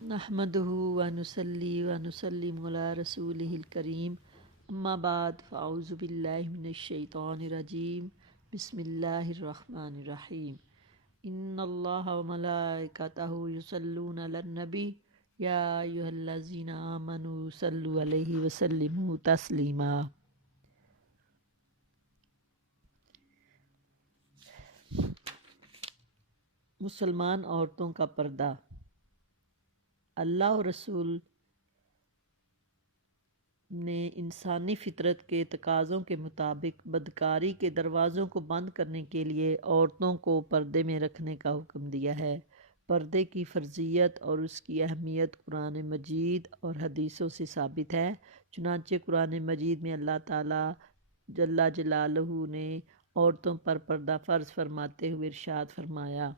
نحمدہ ونصلی ونسلم علی رسولہ الکریم اما بعد فاعوذ باللہ من الشیطان الرجیم بسم اللہ الرحمن الرحیم ان اللہ وملائکتہ یصلون علی النبی یا ایھا الذین آمنوا صلوا علیہ وسلموا تسلیما۔ مسلمان عورتوں کا پردہ۔ اللہ اور رسول نے انسانی فطرت کے تقاضوں کے مطابق بدکاری کے دروازوں کو بند کرنے کے لیے عورتوں کو پردے میں رکھنے کا حکم دیا ہے۔ پردے کی فرضیت اور اس کی اہمیت قرآن مجید اور حدیثوں سے ثابت ہے۔ چنانچہ قرآن مجید میں اللہ تعالیٰ جل جلالہ نے عورتوں پر پردہ فرض فرماتے ہوئے ارشاد فرمایا۔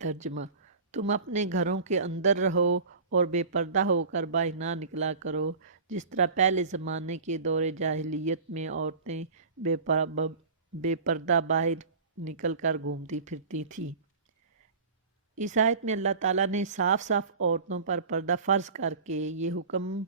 ترجمہ: تم اپنے گھروں کے اندر رہو اور بے پردہ ہو کر باہر نہ نکلا کرو، جس طرح پہلے زمانے کے دور جاہلیت میں عورتیں بے پردہ باہر نکل کر گھومتی پھرتی تھیں۔ اس آیت میں اللہ تعالیٰ نے صاف صاف عورتوں پر پردہ فرض کر کے یہ حکم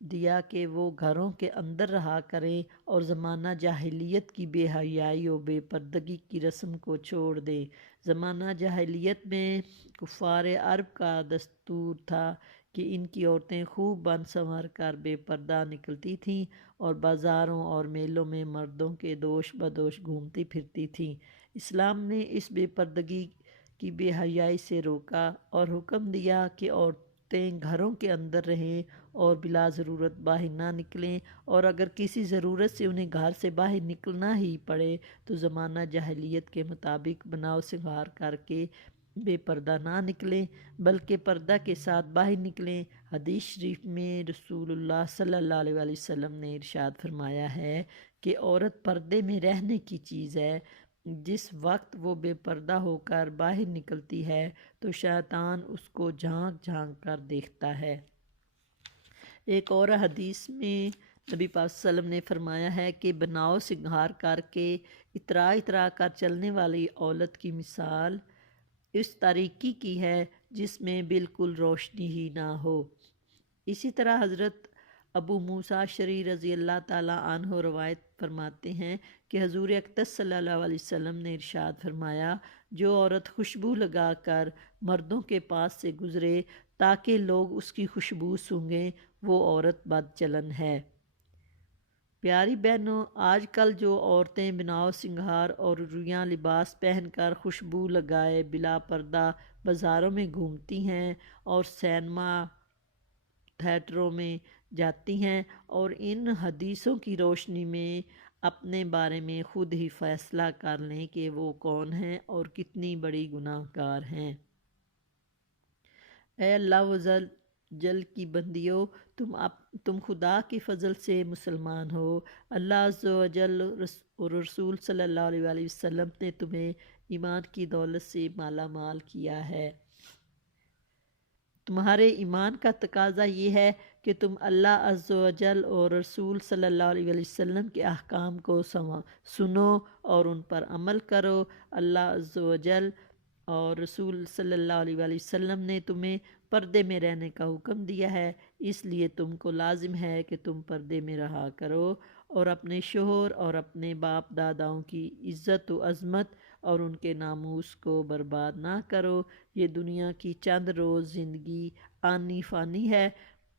دیا کہ وہ گھروں کے اندر رہا کریں اور زمانہ جاہلیت کی بے حیائی و بے پردگی کی رسم کو چھوڑ دیں۔ زمانہ جاہلیت میں کفار عرب کا دستور تھا کہ ان کی عورتیں خوب بن سنور کر بے پردہ نکلتی تھیں اور بازاروں اور میلوں میں مردوں کے دوش بدوش گھومتی پھرتی تھیں۔ اسلام نے اس بے پردگی کی بے حیائی سے روکا اور حکم دیا کہ عورتیں گھروں کے اندر رہیں اور بلا ضرورت باہر نہ نکلیں، اور اگر کسی ضرورت سے انہیں گھر سے باہر نکلنا ہی پڑے تو زمانہ جاہلیت کے مطابق بناؤ سنگار کر کے بے پردہ نہ نکلیں بلکہ پردہ کے ساتھ باہر نکلیں۔ حدیث شریف میں رسول اللہ صلی اللہ علیہ وسلم نے ارشاد فرمایا ہے کہ عورت پردے میں رہنے کی چیز ہے۔ جس وقت وہ بے پردہ ہو کر باہر نکلتی ہے تو شیطان اس کو جھانک جھانک کر دیکھتا ہے۔ ایک اور حدیث میں نبی پاک صلی اللہ علیہ وسلم نے فرمایا ہے کہ بناؤ سنگھار کر کے اترا اترا کر چلنے والی عورت کی مثال اس تاریکی کی ہے جس میں بالکل روشنی ہی نہ ہو۔ اسی طرح حضرت ابو موسیٰ اشعری رضی اللہ تعالیٰ عنہ روایت فرماتے ہیں کہ حضور اقدس صلی اللہ علیہ وسلم نے ارشاد فرمایا، جو عورت خوشبو لگا کر مردوں کے پاس سے گزرے تاکہ لوگ اس کی خوشبو سونگھیں، وہ عورت بد چلن ہے۔ پیاری بہنوں، آج کل جو عورتیں بناؤ سنگھار اور رویاں لباس پہن کر خوشبو لگائے بلا پردہ بازاروں میں گھومتی ہیں اور سینما تھیٹروں میں جاتی ہیں اور ان حدیثوں کی روشنی میں اپنے بارے میں خود ہی فیصلہ کر لیں کہ وہ کون ہیں اور کتنی بڑی گناہ گار ہیں۔ اے اللہ جل کی بندیوں، تم خدا کے فضل سے مسلمان ہو۔ اللہ عز و جل اور رسول صلی اللہ علیہ وسلم نے تمہیں ایمان کی دولت سے مالا مال کیا ہے۔ تمہارے ایمان کا تقاضا یہ ہے کہ تم اللہ عز و جل اور رسول صلی اللہ علیہ وسلم کے احکام کو سنو اور ان پر عمل کرو۔ اللہ عز و جل اور رسول صلی اللہ علیہ وسلم نے تمہیں پردے میں رہنے کا حکم دیا ہے، اس لیے تم کو لازم ہے کہ تم پردے میں رہا کرو اور اپنے شوہر اور اپنے باپ داداؤں کی عزت و عظمت اور ان کے ناموس کو برباد نہ کرو۔ یہ دنیا کی چند روز زندگی آنی فانی ہے،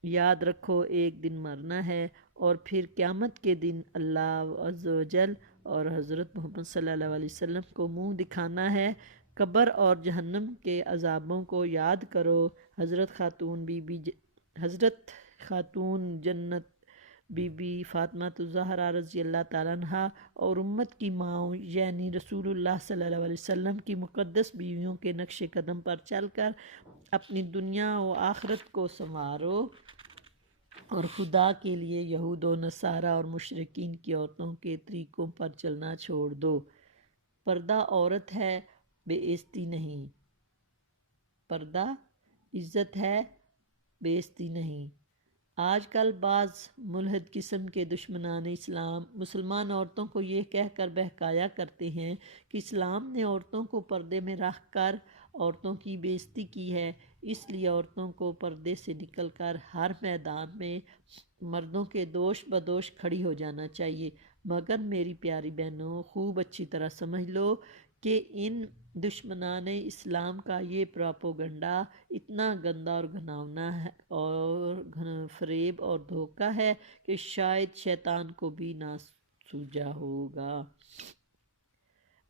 یاد رکھو ایک دن مرنا ہے اور پھر قیامت کے دن اللہ عز و جل اور حضرت محمد صلی اللہ علیہ وسلم کو منہ دکھانا ہے۔ قبر اور جہنم کے عذابوں کو یاد کرو۔ حضرت خاتون جنت بی بی فاطمہ الزہرا رضی اللہ تعالیٰ عنہا اور امت کی ماں یعنی رسول اللہ صلی اللہ علیہ وسلم کی مقدس بیویوں کے نقش قدم پر چل کر اپنی دنیا و آخرت کو سنوارو اور خدا کے لیے یہود و نصارہ اور مشرکین کی عورتوں کے طریقوں پر چلنا چھوڑ دو۔ پردہ عورت ہے، بے عزتی نہیں۔ پردہ عزت ہے، بے عزتی نہیں۔ آج کل بعض ملحد قسم کے دشمنان اسلام مسلمان عورتوں کو یہ کہہ کر بہکایا کرتے ہیں کہ اسلام نے عورتوں کو پردے میں رکھ کر عورتوں کی بے عزتی کی ہے، اس لیے عورتوں کو پردے سے نکل کر ہر میدان میں مردوں کے دوش بدوش کھڑی ہو جانا چاہیے۔ مگر میری پیاری بہنوں، خوب اچھی طرح سمجھ لو کہ ان دشمنان اسلام کا یہ پراپوگنڈا اتنا گندا اور گھناؤنا ہے اور فریب اور دھوکہ ہے کہ شاید شیطان کو بھی نہ سوجا ہوگا۔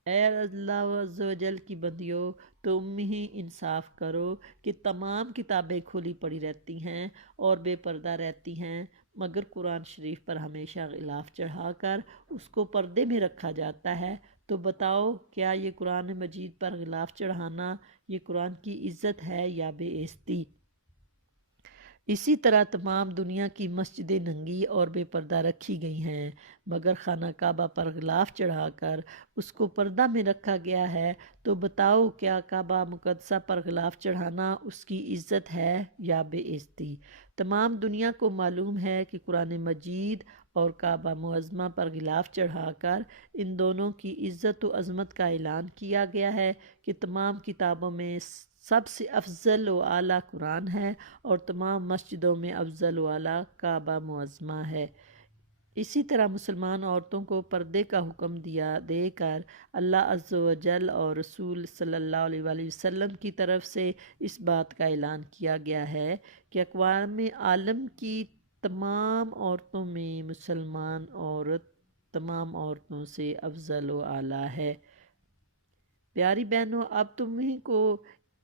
اے اللہ عز و جل کی بندیوں، تم ہی انصاف کرو کہ تمام کتابیں کھلی پڑی رہتی ہیں اور بے پردہ رہتی ہیں، مگر قرآن شریف پر ہمیشہ غلاف چڑھا کر اس کو پردے میں رکھا جاتا ہے۔ تو بتاؤ، کیا یہ قرآن مجید پر غلاف چڑھانا یہ قرآن کی عزت ہے یا بے عزتی؟ اسی طرح تمام دنیا کی مسجدیں ننگی اور بے پردہ رکھی گئی ہیں، مگر خانہ کعبہ پر غلاف چڑھا کر اس کو پردہ میں رکھا گیا ہے۔ تو بتاؤ، کیا کعبہ مقدسہ پر غلاف چڑھانا اس کی عزت ہے یا بے عزتی؟ تمام دنیا کو معلوم ہے کہ قرآن مجید اور کعبہ معظمہ پر غلاف چڑھا کر ان دونوں کی عزت و عظمت کا اعلان کیا گیا ہے کہ تمام کتابوں میں سب سے افضل و اعلیٰ قرآن ہے اور تمام مسجدوں میں افضل و اعلیٰ کعبہ معظمہ ہے۔ اسی طرح مسلمان عورتوں کو پردے کا حکم دے کر اللہ عز و جل اور رسول صلی اللہ علیہ وآلہ وسلم کی طرف سے اس بات کا اعلان کیا گیا ہے کہ اقوام عالم کی تمام عورتوں میں مسلمان عورت تمام عورتوں سے افضل و اعلیٰ ہے۔ پیاری بہنوں، اب تمہیں کو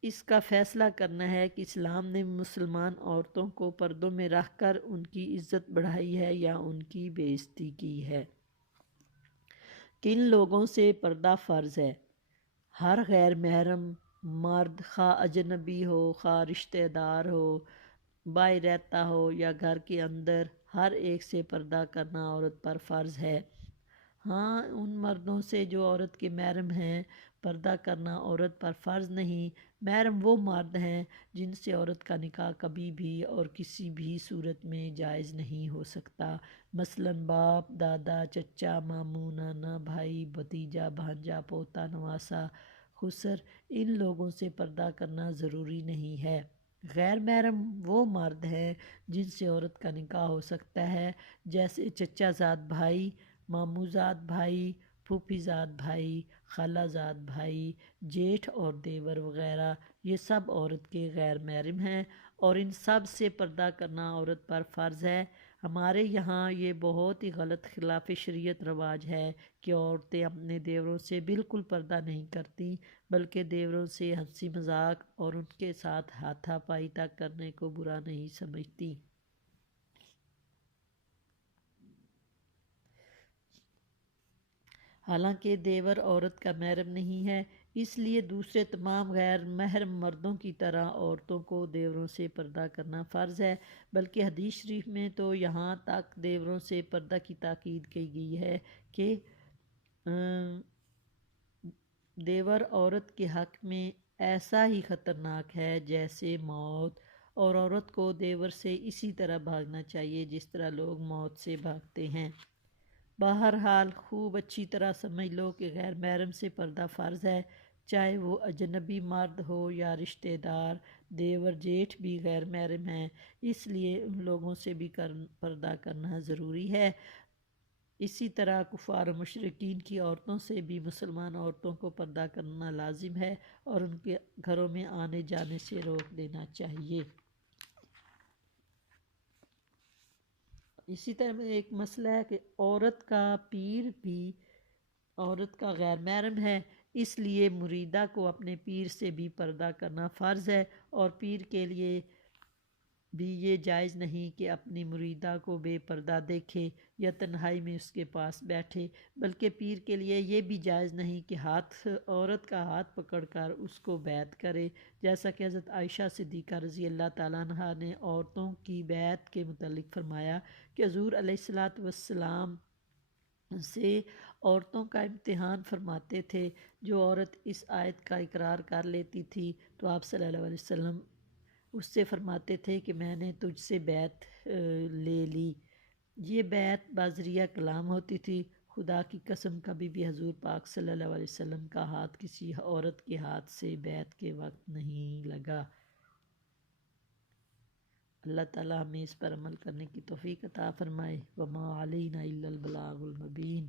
اس کا فیصلہ کرنا ہے کہ اسلام نے مسلمان عورتوں کو پردوں میں رکھ کر ان کی عزت بڑھائی ہے یا ان کی بے عزتی کی ہے۔ کن لوگوں سے پردہ فرض ہے؟ ہر غیر محرم مرد، خواہ اجنبی ہو خواہ رشتہ دار ہو، باہر رہتا ہو یا گھر کے اندر، ہر ایک سے پردہ کرنا عورت پر فرض ہے۔ ہاں، ان مردوں سے جو عورت کے محرم ہیں، پردہ کرنا عورت پر فرض نہیں۔ محرم وہ مرد ہیں جن سے عورت کا نکاح کبھی بھی اور کسی بھی صورت میں جائز نہیں ہو سکتا، مثلاً باپ، دادا، چچا، ماموں، نانا، بھائی، بھتیجا، بھانجا، پوتا، نواسا، خسر، ان لوگوں سے پردہ کرنا ضروری نہیں ہے۔ غیر محرم وہ مرد ہیں جن سے عورت کا نکاح ہو سکتا ہے، جیسے چچا زاد بھائی، ماموں زاد بھائی، پھوپھی زاد بھائی، خالہ زاد بھائی، جیٹھ اور دیور وغیرہ، یہ سب عورت کے غیر محرم ہیں اور ان سب سے پردہ کرنا عورت پر فرض ہے۔ ہمارے یہاں یہ بہت ہی غلط خلاف شریعت رواج ہے کہ عورتیں اپنے دیوروں سے بالکل پردہ نہیں کرتی، بلکہ دیوروں سے ہنسی مذاق اور ان کے ساتھ ہاتھا پائی تک کرنے کو برا نہیں سمجھتی۔ حالانکہ دیور عورت کا محرم نہیں ہے، اس لیے دوسرے تمام غیر محرم مردوں کی طرح عورتوں کو دیوروں سے پردہ کرنا فرض ہے، بلکہ حدیث شریف میں تو یہاں تک دیوروں سے پردہ کی تاکید کی گئی ہے کہ دیور عورت کے حق میں ایسا ہی خطرناک ہے جیسے موت، اور عورت کو دیور سے اسی طرح بھاگنا چاہیے جس طرح لوگ موت سے بھاگتے ہیں۔ بہرحال خوب اچھی طرح سمجھ لو کہ غیر محرم سے پردہ فرض ہے، چاہے وہ اجنبی مرد ہو یا رشتہ دار۔ دیور جیٹھ بھی غیر محرم ہیں، اس لیے ان لوگوں سے بھی پردہ کرنا ضروری ہے۔ اسی طرح کفار و مشرکین کی عورتوں سے بھی مسلمان عورتوں کو پردہ کرنا لازم ہے اور ان کے گھروں میں آنے جانے سے روک دینا چاہیے۔ اسی طرح ایک مسئلہ ہے کہ عورت کا پیر بھی عورت کا غیر محرم ہے، اس لیے مریدہ کو اپنے پیر سے بھی پردہ کرنا فرض ہے، اور پیر کے لیے بھی یہ جائز نہیں کہ اپنی مریدہ کو بے پردہ دیکھے یا تنہائی میں اس کے پاس بیٹھے، بلکہ پیر کے لیے یہ بھی جائز نہیں کہ عورت کا ہاتھ پکڑ کر اس کو بیعت کرے، جیسا کہ حضرت عائشہ صدیقہ رضی اللہ تعالیٰ عنہا نے عورتوں کی بیعت کے متعلق فرمایا کہ حضور علیہ السلام سے عورتوں کا امتحان فرماتے تھے۔ جو عورت اس آیت کا اقرار کر لیتی تھی تو آپ صلی اللہ علیہ وسلم اس سے فرماتے تھے کہ میں نے تجھ سے بیعت لے لی۔ یہ بیعت بذریعہ کلام ہوتی تھی، خدا کی قسم کبھی بھی حضور پاک صلی اللہ علیہ وسلم کا ہاتھ کسی عورت کے ہاتھ سے بیعت کے وقت نہیں لگا۔ اللہ تعالی ہمیں اس پر عمل کرنے کی توفیق عطا فرمائے۔ وما علینا الا البلاغ المبین۔